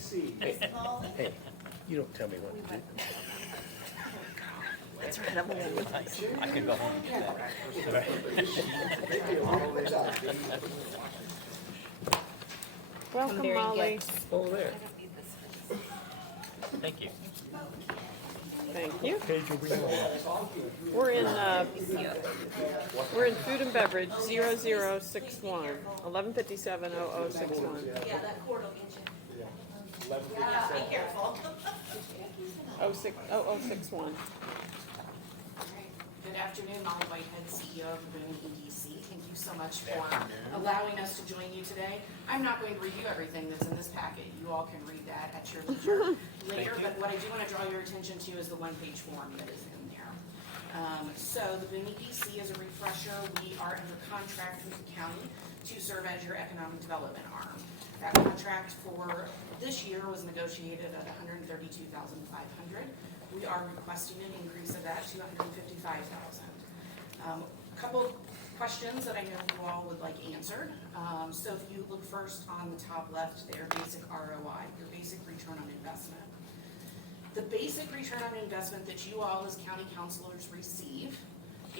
DC. Hey, you don't tell me what to do. That's right, I'm a woman. I could go home and get that. Welcome, bearing Molly. gifts. Oh, there. Thank you. Thank you. Page will be on. We're in food and beverage, 0061, 1157 0061. Yeah, that cord will get you. 11:57. Yeah, be careful. 0061. Good afternoon, Molly Whitehead, CEO of Boone EDC. Thank you so much for allowing us to join you today. I'm not going to review everything that's in this packet. You all can read that at your leisure later, but what I do want to draw your attention to is the one-page form that is in there. So the Boone EDC, as a refresher, we are under contract with the county to serve as your economic development arm. That contract for this year was negotiated at $132,500. We are requesting an increase of that to $155,000. A couple questions that I know you all would like answered. So if you look first on the top left there, basic ROI, your basic return on investment. The basic return on investment that you all as county councilors receive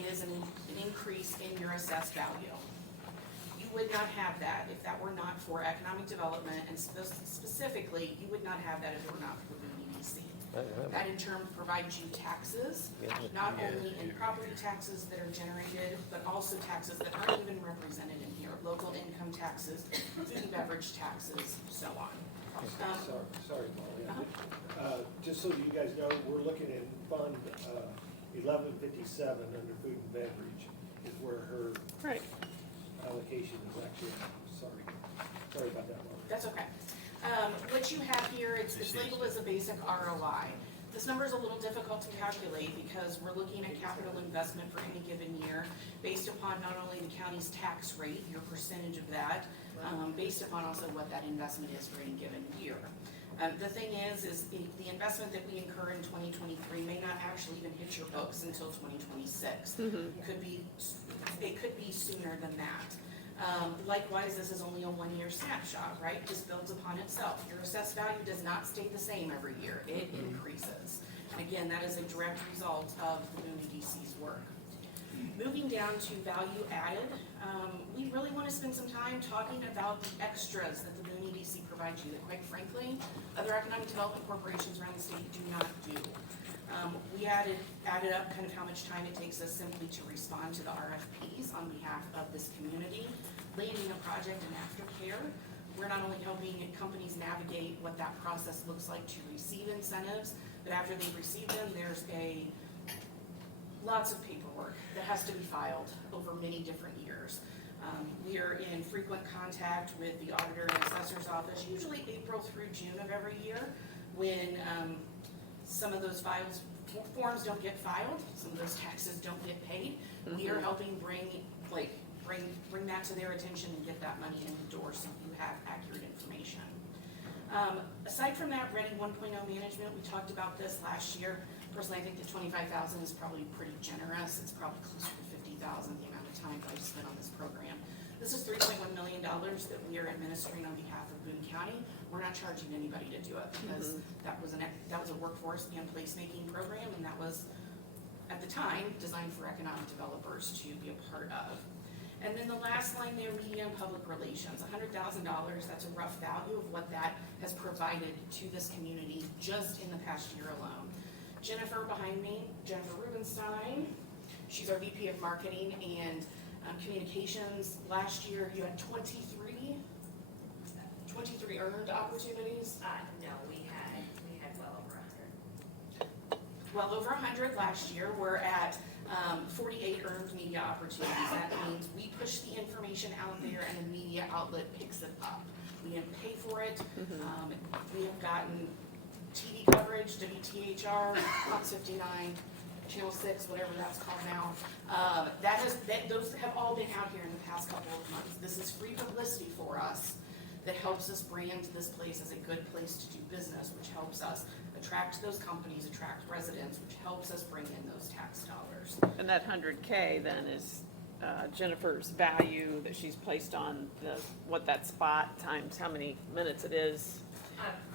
is an increase in your assessed value. You would not have that if that were not for economic development, and specifically, you would not have that if it were not for the EDC. That in turn provides you taxes, not only in property taxes that are generated, but also taxes that aren't even represented in here, local income taxes, food and beverage taxes, so on. Sorry, Molly. Just so you guys know, we're looking at Fund 1157 under food and beverage is where her Right. allocation is actually. Sorry about that, Molly. That's okay. What you have here, it's labeled as a basic ROI. This number is a little difficult to calculate because we're looking at capital investment for any given year based upon not only the county's tax rate, your percentage of that, based upon also what that investment is for any given year. The thing is the investment that we incur in 2023 may not actually even hit your books until 2026. It could be sooner than that. Likewise, this is only a one-year snapshot, right? This builds upon itself. Your assessed value does not stay the same every year. It increases. And again, that is a direct result of the Boone EDC's work. Moving down to value added, we really want to spend some time talking about the extras that the Boone EDC provides you that, quite frankly, other economic development corporations around the state do not do. We added up kind of how much time it takes us simply to respond to the RFPs on behalf of this community, leading a project and aftercare. We're not only helping companies navigate what that process looks like to receive incentives, but after they've received them, there's lots of paperwork that has to be filed over many different years. We are in frequent contact with the auditor and assessor's office, usually April through June of every year, when some of those forms don't get filed, some of those taxes don't get paid. We are helping bring that to their attention and get that money in the door so you have accurate information. Aside from that, Ready 1.0 management, we talked about this last year. Personally, I think the $25,000 is probably pretty generous. It's probably closer to $50,000 the amount of time I've spent on this program. This is $3.1 million that we are administering on behalf of Boone County. We're not charging anybody to do it because that was a workforce and placemaking program, and that was, at the time, designed for economic developers to be a part of. And then the last line there, media and public relations, $100,000, that's a rough value of what that has provided to this community just in the past year alone. Jennifer behind me, Jennifer Rubenstein, she's our VP of Marketing and Communications. Last year, you had 23 earned opportunities. No, we had well over 100. Well over 100 last year. We're at 48 earned media opportunities. That means we push the information out there and the media outlet picks it up. We didn't pay for it. We have gotten TV coverage, WTHR, Fox 59, Channel 6, whatever that's called now. Those have all been out here in the past couple of months. This is free publicity for us that helps us brand this place as a good place to do business, which helps us attract those companies, attract residents, which helps us bring in those tax dollars. And that 100K then is Jennifer's value that she's placed on what that spot times how many minutes it is.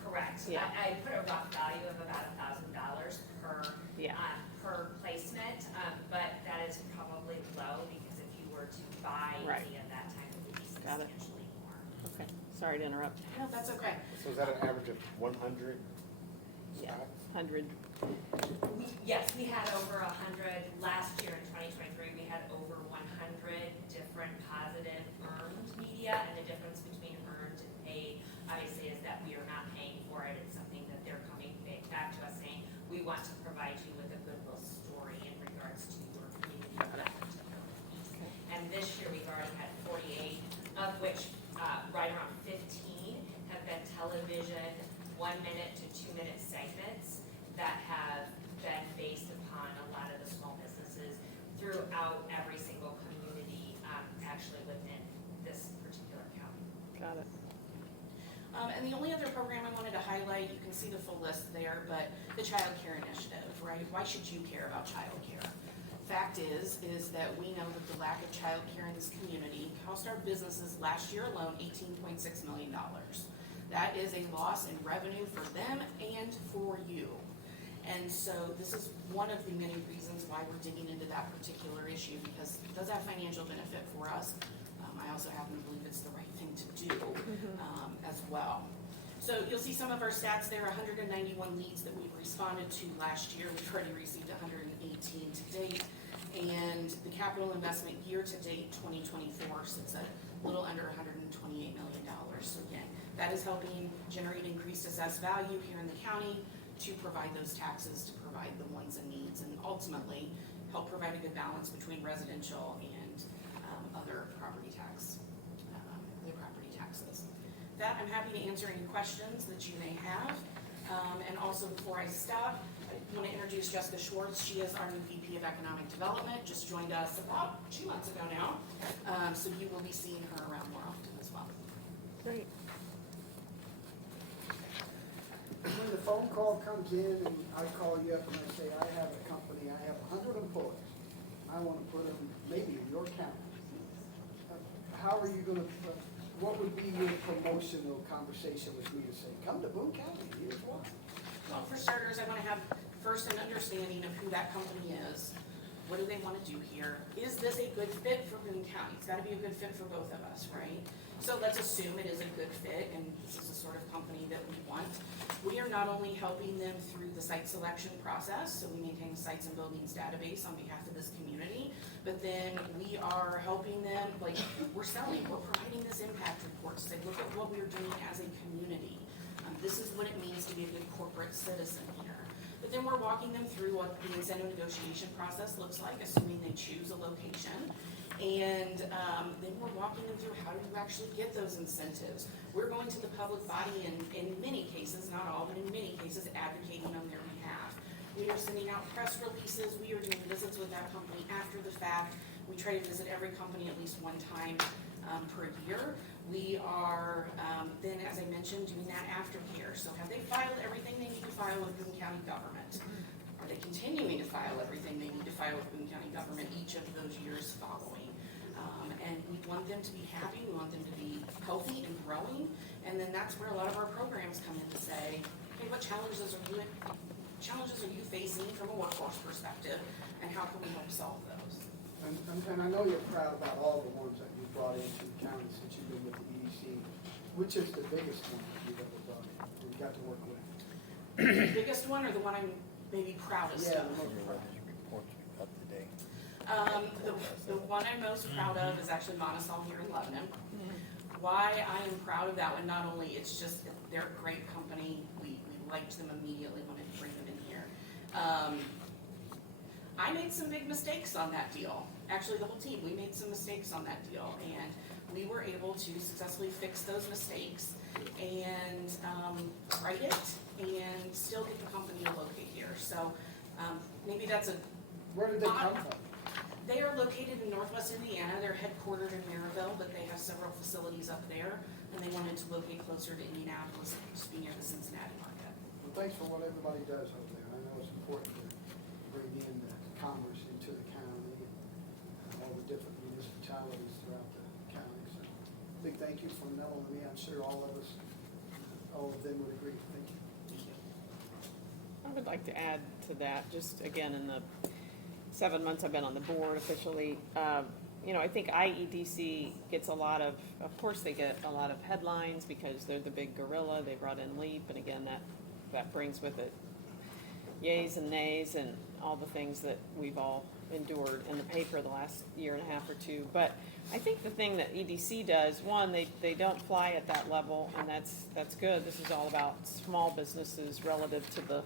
Correct. Yeah. I put a rough value of about $1,000 per, Yeah. per placement, but that is probably low, because if you were to buy Right. any at that time, it would be Got it. substantially more. Okay, sorry to interrupt. No, that's okay. So is that an average of 100 Yeah. stocks? 100, Yes, we had over 100, last year in 2023, we had over 100 different positive earned media, and the difference between earned and paid, obviously, is that we are not paying for it, it's something that they're coming back to us saying, we want to provide you with a goodwill story in regards to your community of that particular piece. Okay. And this year, we've already had 48, of which, right around 15 have been television, 1-minute to 2-minute segments that have been based upon a lot of the small businesses throughout every single community, actually within this particular county. got it. And the only other program I wanted to highlight, you can see the full list there, but the Child Care Initiative, right? Why should you care about child care? Fact is that we know that the lack of child care in this community cost our businesses last year alone $18.6 million. That is a loss in revenue for them and for you. And so this is one of the many reasons why we're digging into that particular issue, because it does have financial benefit for us. I also happen to believe it's the right thing to do as well. So you'll see some of our stats there, 191 leads that we've responded to last year. We've already received 118 to date. And the capital investment year to date, 2024, sits at a little under $128 million. So again, that is helping generate increased assessed value here in the county to provide those taxes, to provide the wants and needs, and ultimately help provide a good balance between residential and other property taxes. That, I'm happy to answer any questions that you may have. And also, before I stop, I want to introduce Jessica Schwartz. She is our new VP of Economic Development, just joined us about 2 months ago now. So you will be seeing her around more often as well. Great. When the phone call comes in and I call you up and I say, I have a company, I have 100 employees, I want to put them maybe in your county. How are you going to, what would be your promotional conversation with me to say, come to Boone County, here's why? Well, for starters, I want to have first an understanding of who that company is. What do they want to do here? Is this a good fit for Boone County? It's got to be a good fit for both of us, right? So let's assume it is a good fit, and this is the sort of company that we want. We are not only helping them through the site selection process, so we maintain a sites and buildings database on behalf of this community, but then we are helping them, like, we're selling, we're providing this impact report to say, look at what we're doing as a community. This is what it means to be a good corporate citizen here. But then we're walking them through what the incentive negotiation process looks like, assuming they choose a location. And then we're walking them through how do you actually get those incentives. We're going to the public body and in many cases, not all, but in many cases, advocating on their behalf. We are sending out press releases. We are doing visits with that company after the fact. We try to visit every company at least one time per year. We are then, as I mentioned, doing that aftercare. So have they filed everything they need to file with Boone County government? Are they continuing to file everything they need to file with Boone County government each of those years following? And we want them to be happy, we want them to be healthy and growing, and then that's where a lot of our programs come in to say, hey, what challenges are you facing from a workforce perspective, and how can we help solve those? And I know you're proud about all the ones that you brought into the county since you've been with the EDC. Which is the biggest one that you've ever brought in, that you got to work with? The biggest one, or the one I'm maybe proudest Yeah, of? the most proud. His reports up to date. The one I'm most proud of is actually Monticello here in Lebanon. Why I am proud of that one, not only it's just that they're a great company, we liked them immediately, wanted to bring them in here. I made some big mistakes on that deal. Actually, the whole team, we made some mistakes on that deal, and we were able to successfully fix those mistakes and right it, and still get the company to locate here. So maybe that's a Where did they come from? They are located in Northwest Indiana. They're headquartered in Maryville, but they have several facilities up there, and they wanted to locate closer to Indianapolis, just be near the Cincinnati market. Well, thanks for what everybody does over there. I know it's important to bring in the commerce into the county and all the different municipalities throughout the county. So big thank you from not only me, I'm sure all of us all of them would agree. Thank you. Thank you. I would like to add to that, just again, in the 7 months I've been on the board officially, I think IEDC gets a lot of course they get a lot of headlines because they're the big gorilla, they brought in LEAP, and again, that brings with it yays and nays and all the things that we've all endured in the paper the last year and a half or two. But I think the thing that EDC does, one, they don't fly at that level, and that's good. This is all about small businesses relative to the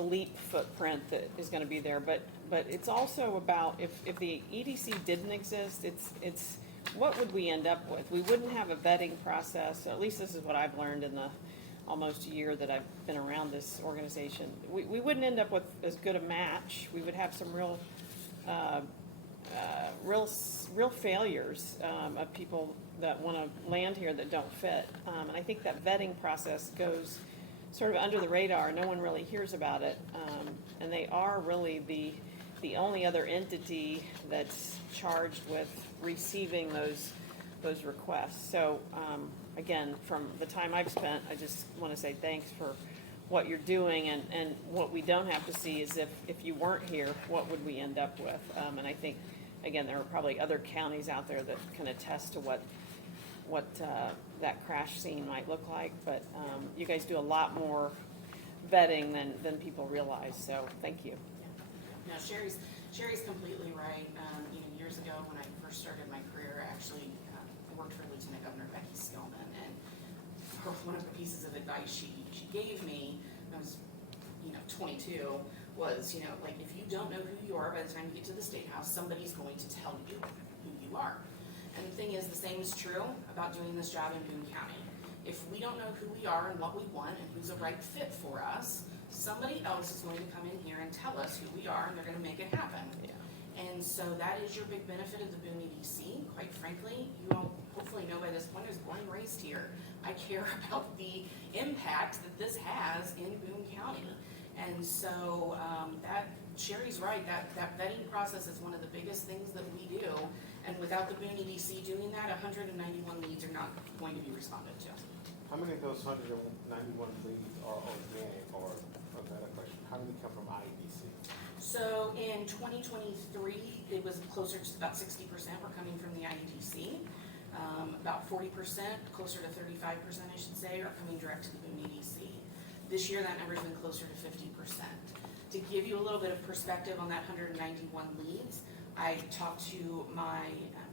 LEAP footprint that is going to be there. But it's also about if the EDC didn't exist, it's what would we end up with? We wouldn't have a vetting process. At least this is what I've learned in the almost a year that I've been around this organization. We wouldn't end up with as good a match. We would have some real failures of people that want to land here that don't fit. And I think that vetting process goes sort of under the radar. No one really hears about it. And they are really the only other entity that's charged with receiving those requests. So again, from the time I've spent, I just want to say thanks for what you're doing, and what we don't have to see is if you weren't here, what would we end up with? And I think, again, there are probably other counties out there that can attest to what that crash scene might look like, but you guys do a lot more vetting than people realize, so thank you. No, Sherry's completely right. Years ago, when I first started my career, I actually worked for Lieutenant Governor Becky Skillman, and one of the pieces of advice she gave me, I was 22, was like, if you don't know who you are by the time you get to the State House, somebody's going to tell you who you are. And the thing is, the same is true about doing this job in Boone County. If we don't know who we are and what we want and who's a right fit for us, somebody else is going to come in here and tell us who we are, and they're going to make it happen. Yeah. And so that is your big benefit of the Boone EDC. Quite frankly, you all hopefully know by this point, I was born and raised here. I care about the impact that this has in Boone County. And so Sherry's right, that vetting process is one of the biggest things that we do. And without the Boone EDC doing that, 191 leads are not going to be responded to. How many of those 191 leads are organic, or another question, how many come from IEDC? So in 2023, it was closer to about 60% were coming from the IEDC. About 40%, closer to 35%, I should say, are coming direct to the Boone EDC. This year, that number's been closer to 50%. To give you a little bit of perspective on that 191 leads, I talked to my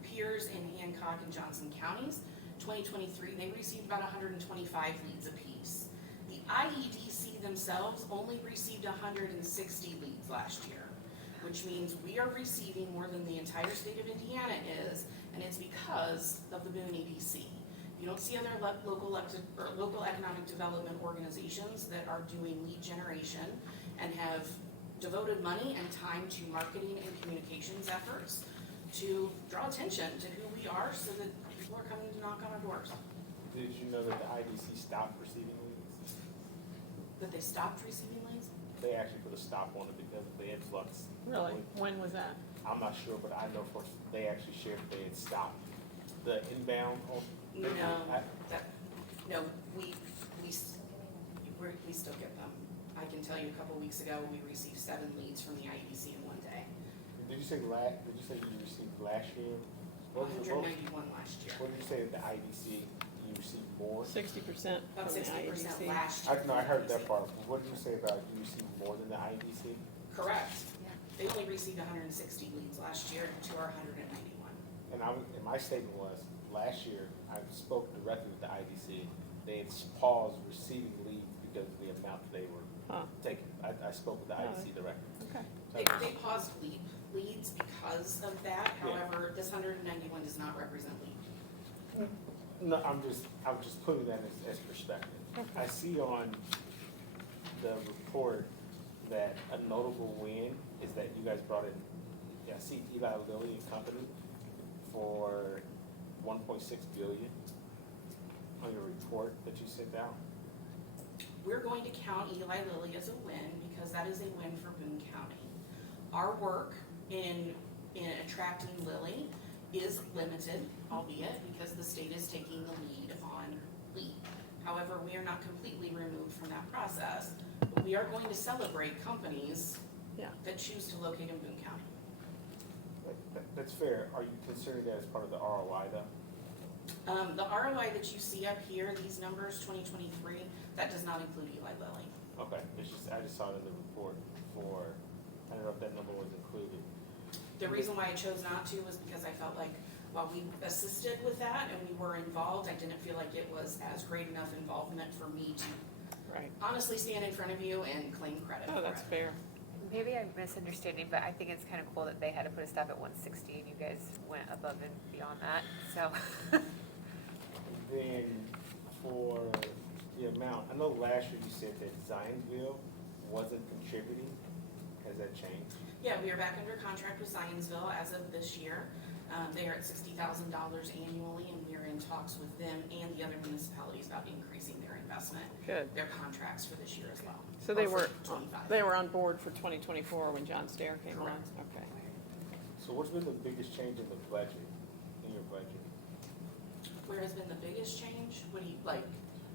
peers in Hancock and Johnson counties. 2023, they received about 125 leads apiece. The IEDC themselves only received 160 leads last year, which means we are receiving more than the entire state of Indiana is, and it's because of the Boone EDC. You don't see other local economic development organizations that are doing lead generation and have devoted money and time to marketing and communications efforts to draw attention to who we are so that people are coming to knock on our doors. Did you know that the IEDC stopped receiving leads? That they stopped receiving leads? They actually put a stop on it because of the influx. Really? When was that? I'm not sure, but I know they actually shared that they had stopped the inbound. No, we still get them. I can tell you a couple weeks ago, we received 7 leads from the IEDC in one day. Did you say you received last year? 191 last year. What did you say at the IEDC? You received more? 60% About from the 60% IEDC. last year. I heard that part. What did you say about you received more than the IEDC? Correct. They only received 160 leads last year to our 191. And my statement was, last year, I spoke directly with the IDC. They had paused receiving leads because of the amount that they were taking. I spoke with the IDC directly. Okay. They paused leads because of that. However, this 191 does not represent lead. No, I'm just putting that as perspective. Okay. I see on the report that a notable win is that you guys brought in, I see Eli Lilly and Company for $1.6 billion on your report that you sent out. We're going to count Eli Lilly as a win because that is a win for Boone County. Our work in attracting Lilly is limited, albeit because the state is taking the lead on LEAP. However, we are not completely removed from that process. But we are going to celebrate companies Yeah. that choose to locate in Boone County. That's fair. Are you considering that as part of the ROI though? The ROI that you see up here, these numbers, 2023, that does not include Eli Lilly. Okay, it's just, I just saw it in the report for, I don't know if that number was included. The reason why I chose not to was because I felt like while we assisted with that and we were involved, I didn't feel like it was as great enough involvement for me to Right. honestly stand in front of you and claim credit Oh, for that's it. fair. Maybe I'm misunderstanding, but I think it's kind of cool that they had to put a stop at 160 and you guys went above and beyond that, so. And then for the amount, I know last year you said that Zionsville wasn't contributing. Has that changed? Yeah, we are back under contract with Zionsville as of this year. They are at $60,000 annually, and we are in talks with them and the other municipalities about increasing their investment, Good. their contracts for this year as well. So they Or were, for 25. they were on board for 2024 when John Stair came on? Correct. Okay. So what's been the biggest change in the budget, in your budget? Where has been the biggest change? What do you, like,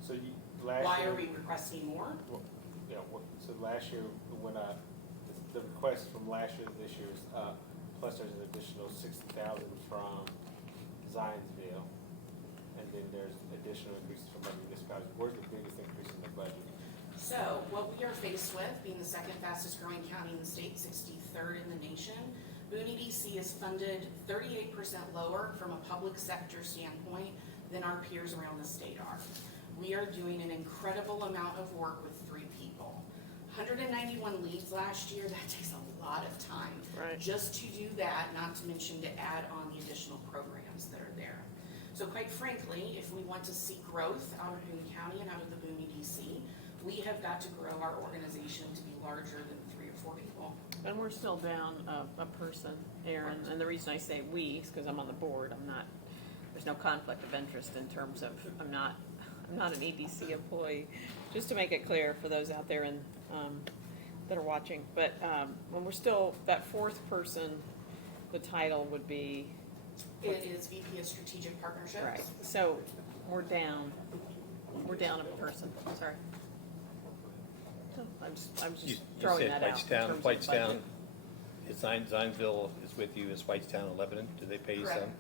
So you, last year. why are we requesting more? Well, yeah, so last year, when, the request from last year to this year is up, plus there's an additional 60,000 from Zionsville, and then there's additional increases from other municipalities. Where's the biggest increase in the budget? So what we are faced with, being the second fastest growing county in the state, 63rd in the nation, Boone EDC is funded 38% lower from a public sector standpoint than our peers around the state are. We are doing an incredible amount of work with 3 people. 191 leads last year, that takes a lot of time. Right. Just to do that, not to mention to add on the additional programs that are there. So quite frankly, if we want to see growth out of Boone County and out of the Boone EDC, we have got to grow our organization to be larger than 3 or 4 people. And we're still down a person, Aaron, and the reason I say we is because I'm on the board. I'm not, there's no conflict of interest in terms of, I'm not an EDC employee. Just to make it clear for those out there and, that are watching. But, when we're still, that 4th person, the title would be. It is VP of Strategic Partnerships. Right, so we're down a person, sorry. I'm just You throwing said that out. in terms of Whitestown, budget. Zionsville is with you, is Whitestown and Lebanon, do they pay you some?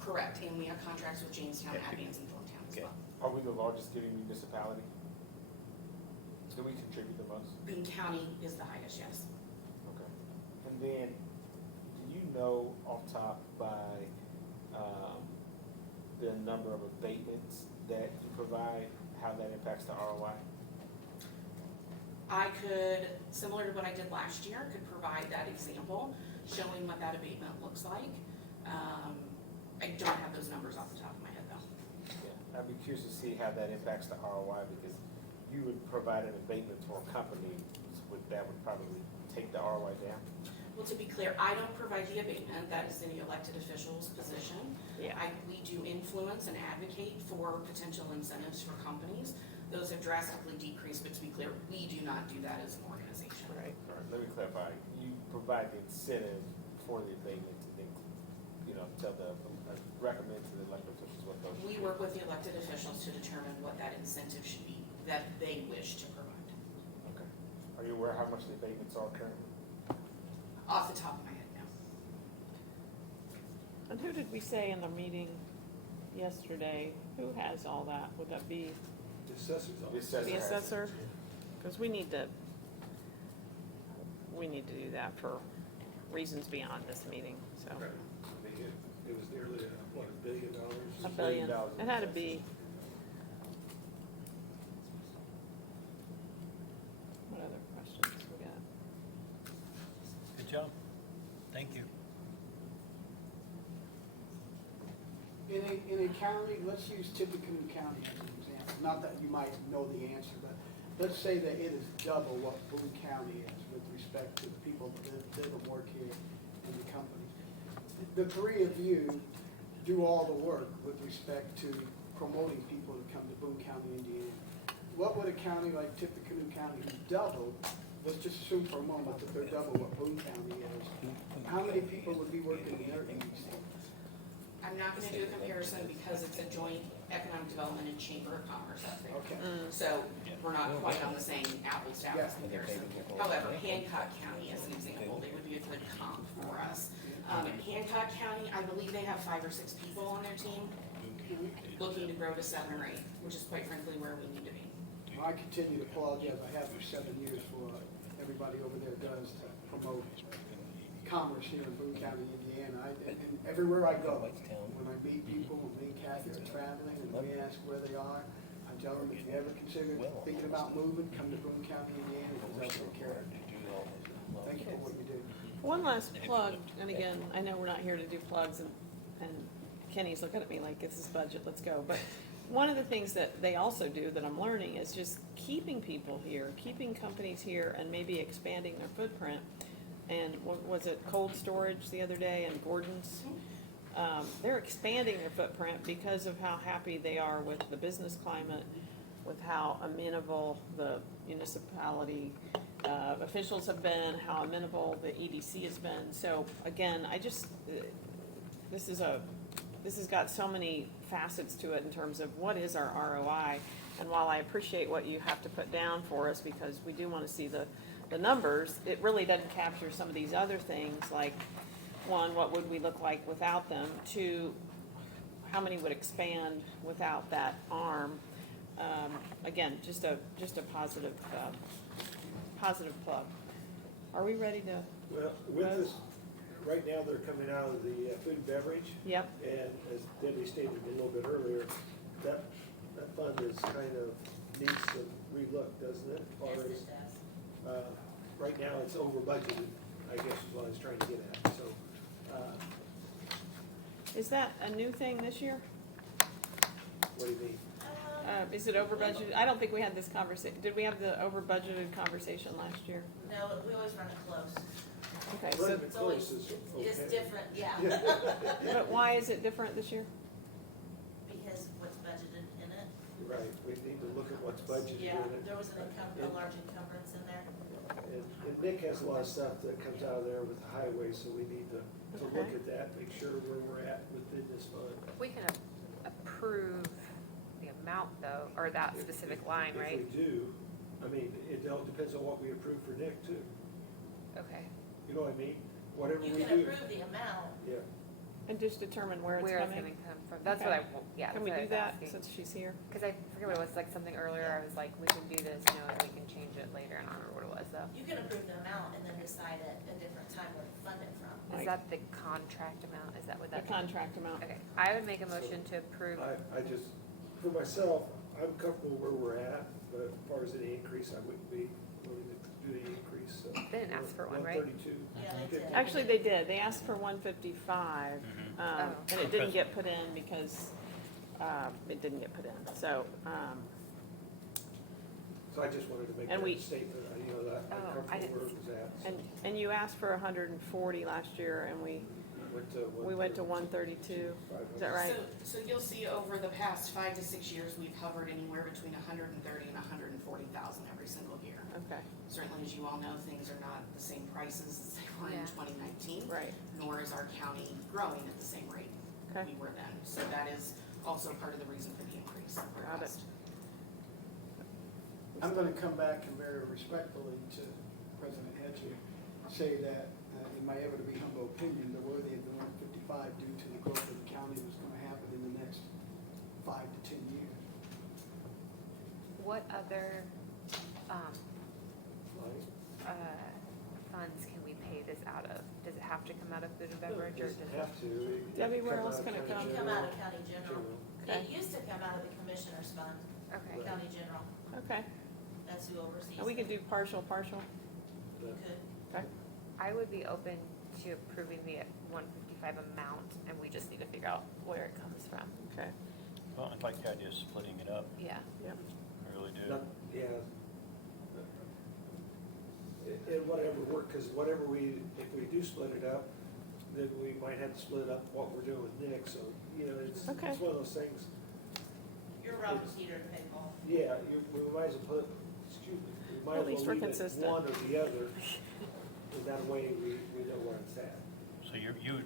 Correct, and we have contracts with Jamestown, Okay. Athens, and Thorntown as Okay. well. Are we the largest giving municipality? Do we contribute the most? Boone County is the highest, yes. Okay. And then, do you know off top by, the number of abatements that you provide, how that impacts the ROI? I could, similar to what I did last year, could provide that example, showing what that abatement looks like. I don't have those numbers off the top of my head though. Yeah, I'd be curious to see how that impacts the ROI, because you would provide an abatement for a company, that would probably take the ROI down. Well, to be clear, I don't provide the abatement, that is the elected official's position. Yeah. We do influence and advocate for potential incentives for companies. Those have drastically decreased, but to be clear, we do not do that as an organization. Right. All right, let me clarify, you provide the incentive for the abatement to then, tell recommend to the elected officials what those. We work with the elected officials to determine what that incentive should be, that they wish to provide. Okay. Are you aware how much the abatements are currently? Off the top of my head now. And who did we say in the meeting yesterday, who has all that? Would that be The assessor's The office. assessor the has it. assessor? Because we need to do that for reasons beyond this meeting, so. Right. It was nearly, what, $1 billion? $1 billion, it had to be. What other questions we got? Good job, thank you. In a county, let's use Tippecanoe County as an example, not that you might know the answer, but let's say that it is double what Boone County is with respect to the people that live and work here in the company. The 3 of you do all the work with respect to promoting people to come to Boone County, Indiana. What would a county like Tippecanoe County, who's double, let's just assume for a moment that they're double what Boone County is, how many people would be working in their EDC? I'm not gonna do a comparison because it's a joint Economic Development and Chamber of Commerce up there. Okay. So we're not quite on the same apples to apples Yeah. comparison. However, Hancock County, as an example, they would be a good comp for us. Hancock County, I believe they have 5 or 6 people on their team, looking to grow to 7 or 8, which is quite frankly where we need to be. Well, I continue to applaud you, as I have for 7 years, for what everybody over there does to promote commerce here in Boone County, Indiana. And everywhere I go, when I meet people, when me and Kathy are traveling, and we ask where they are, I tell them, if you ever consider thinking about moving, come to Boone County, Indiana, because they'll take care of you. Thank you for what you do. One last plug, and again, I know we're not here to do plugs, and Kenny's looking at me like, this is budget, let's go. But one of the things that they also do that I'm learning is just keeping people here, keeping companies here, and maybe expanding their footprint. And what was it, cold storage the other day, and Gordon's? They're expanding their footprint because of how happy they are with the business climate, with how amenable the municipality officials have been, how amenable the EDC has been. So again, this has got so many facets to it in terms of what is our ROI. And while I appreciate what you have to put down for us, because we do want to see the numbers, it really doesn't capture some of these other things, like, 1, what would we look like without them? 2, how many would expand without that arm? Again, just a positive plug. Are we ready to? Well, with this, right now, they're coming out of the food and beverage. Yep. And as Debbie stated a little bit earlier, that fund is kind of needs some relook, doesn't it? Or Yes, is, it does. right now, it's over budgeted, I guess is what I was trying to get at, so. Is that a new thing this year? What do you mean? Is it over budgeted? I don't think we had this conversation. Did we have the over budgeted conversation last year? No, we always run it close. Okay, so, Running it It's always, close is it's okay. different, yeah, but why is it different this year? because what's budgeted in it. Right, we need to look at what's budgeted Yeah, in it. there was a large encumbrance in there. And Nick has a lot of stuff that comes out of there with the highway, so we need to look Okay. at that, make sure where we're at within this fund. We can approve the amount though, or that If- specific if- line, right? If we do, I mean, it all depends on what we approve for Nick too. Okay. You know what I mean? Whatever You we can do, approve the amount, yeah. And just determine where it's Where it's coming? gonna come from, that's Okay. what yeah. Can we that's do what I was that asking. since she's here? Cause I forget what it was, like something earlier, I was like, we can do this, you know, and we can change it later, and I don't remember what it was though. you can approve the amount and then decide at a different time where to fund it from. Is Like- that the contract amount, is that what The that? contract amount? Okay, I would make a motion to approve, I just, for myself, I'm comfortable where we're at, but as far as any increase, I wouldn't be willing to do the increase, so. They didn't ask for one, right? 132. Yeah, they did. Actually, they did. They asked for 155, Oh. and it didn't get put in because it didn't get put in. So, So I just wanted to make And we- that statement, you know, that Oh, I'm I comfortable didn't where it was at. so and you asked for 140 last year, and we went to 132. Is that right? So you'll see over the past 5 to 6 years, we've hovered anywhere between 130 and 140,000 every single year. Okay, Certainly, as you all know, things are not the same prices as they were in Yeah. 2019. right. Nor is our county growing at the same rate Okay. we were then. So that is also part of the reason for the increase. Got it. I'm gonna come back and very respectfully to President Hedger, say that, in my ever to be humble opinion, the worthy of the 155 due to the growth of the county was gonna happen in the next 5 to 10 years. what other, Like, funds can we pay this out of? Does it have to come out of food and no, beverage, it or doesn't does it? have to. It can Debbie, where come else out of can it county come? It come out of county general. Okay. It used to come out of the commissioner's fund, Okay, county general, Okay. that's who oversees And we could it. do partial. You could. Okay. I would be open to approving the 155 amount, and we just need to figure out where it comes from. Okay. Well, I'd like the idea of splitting it up, Yeah. Yep. I really do. Not- Yeah. It whatever work, because whatever if we do split it up, then we might have to split up what we're doing with Nick, so, you know, it's Okay. one of those things. You're robbing Peter to pay Paul. Yeah, we might as well put, excuse me, we might At as least well we're leave it consistent. one or the other, and that way we know where it's at. So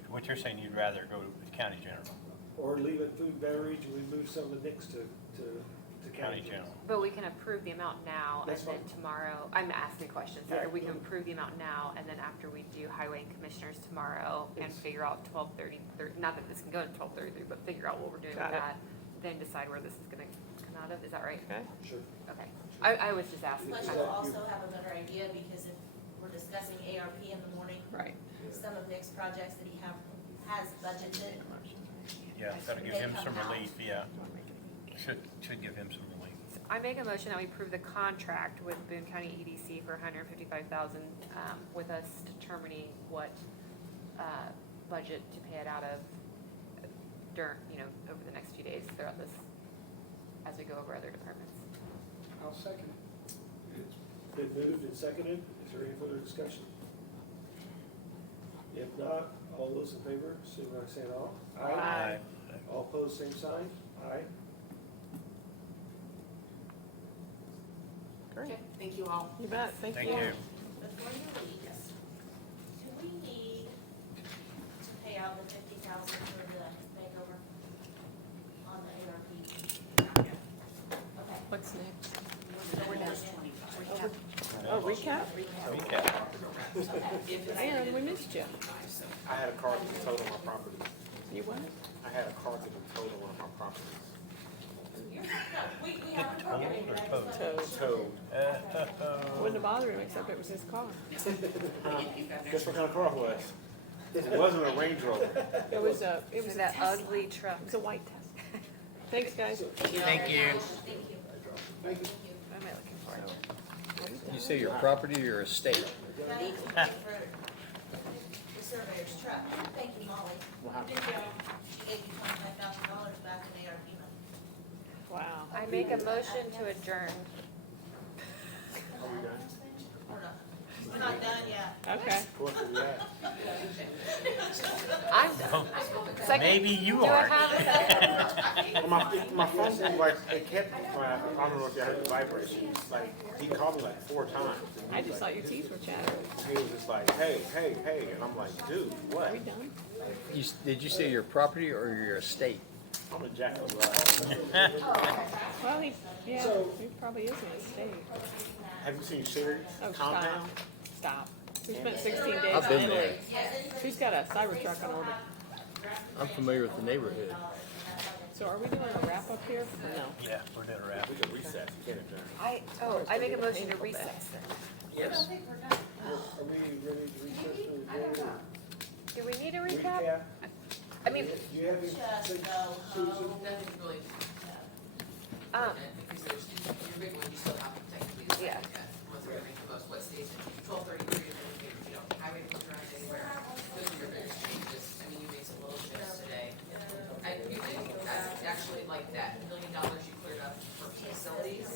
what you're saying, you'd rather go with county general? or leave it food and beverage, and we move some of the NICS to county general. But we can approve the amount now, and That's then fine. tomorrow, I'm asking questions, sorry, Yeah, we can go. approve the amount now, and then after we do highway and commissioners tomorrow, and Yes. figure out 12:30, not that this can go to 12:33, but figure out what we're doing with Got it. that, then decide where this is gonna come out of, is that right? Okay, Sure. Okay, I was just asking. Plus Is you'll that also have a better idea, because if we're discussing ARP in the morning, right. some of Nick's projects that he has budgeted, Yeah, gotta give They him come some out. relief, yeah. Should give him some relief. I make a motion that we approve the contract with Boone County EDC for $155,000, with us determining what, budget to pay it out of during, over the next few days throughout this, as we go over other departments. I'll second it. It's been moved and seconded. Is there any further discussion? If not, all those in favor, signify by saying aye. Aye. All opposed, same sign. Aye. Great, Okay, thank you all. you bet, thank you. Thank you. before you leave, do we need to pay out the 50,000 for the makeover on the ARP? Okay. What's next? So we're down to 25. Oh, recap? Recap. And we missed you. I had a car that totaled my property. You what? I had a car that totaled one of my properties. No, we haven't appropriated it. I just wanted to- Toad. Towed. Wouldn't have bothered him except it was his car. Guess what kind of car it was? It wasn't a Range Rover. It was a Is that Tesla. ugly truck? It was a white Tesla. Thanks, guys. Thank you. Thank you. Thank you. What am I looking for? You say your property or your estate? Now you can pay for the surveyor's truck. Thank you, Molly. She gave you $25,000 back in ARP money. Wow. I make a motion to adjourn. Are we done? We're not, we're not done yet. Okay. What do we have? I'm second. Maybe you Do I are. have a second? Well, my phone, like, it kept, I don't know if you heard the vibration, like, he called me like 4 times. I just thought your teeth were chattering. He was just like, hey, hey, hey, and I'm like, dude, what? Are we done? Did you say your property or your estate? I'm a jack of all. Well, he probably is in a state. Have you seen Sherry's Oh, compound? stop. We spent 16 days I've on been there. Italy. Who's got a Cybertruck on order? I'm familiar with the neighborhood. So are we doing a wrap up here? Or no? Yeah, we're doing a wrap. We can recess, you can't adjourn. I make a motion to recess then. Yes. Are we ready to recess for the Do we need a recap? recap? I mean, Do you have Just any, go home. Nothing really, because there's, your big one, you still have to technically Yeah. decide that, once we're gonna post what station, 12:33, and then we can, highway programs anywhere. Those are your biggest changes, I mean, you made some little shifts today. You did, actually, like that $1 million you cleared up for facilities,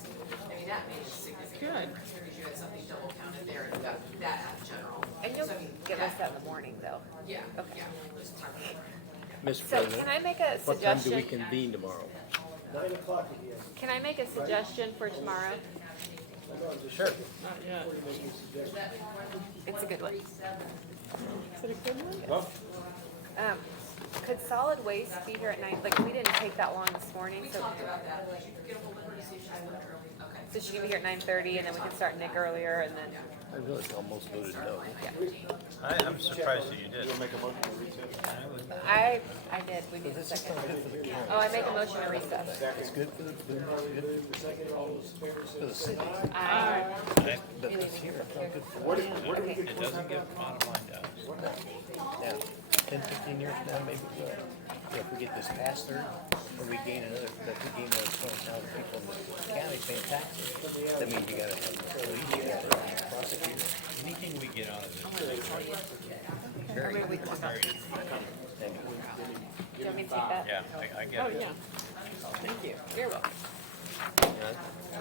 I mean, that made a significant Good. difference, because you had something double counted there, and you got that out of general. and you'll So, I mean, give us that in the morning though. Yeah, Okay. yeah, just mark it. Mr. So President, can I make a what time do we suggestion? convene tomorrow? 9 o'clock again? Can I make a suggestion for tomorrow? Hold on just a Sure. second. Not yet. Before you make your suggestion. It's a good one. Is it a good one? Well, Could solid waste be here at 9? Like, we didn't take that long this morning, We so, talked about that, did you get a hold of her to see if she went early? Okay. so she can be here at 9:30 and then we can start Nick earlier and then, I really almost voted no. I'm surprised that you did. you wanna make a motion to recess? I did, we need a second. Oh, I make a motion to recess. It's good for the, Move the second, all those in favor, for the say city. aye. Aye. But it's here, it's not good for Where do we get It doesn't get bottom line down. now. 10, 15 years from now, maybe it will. Yeah, if we get this passed through, or we gain another 20,000 people in the county paying taxes, that means you gotta have police, you gotta have prosecutors. Anything we get out of this is great. Very, Maybe we can- very. Do you want me to take that? Yeah, I get Oh, it. yeah. Thank you. You're welcome. Yeah.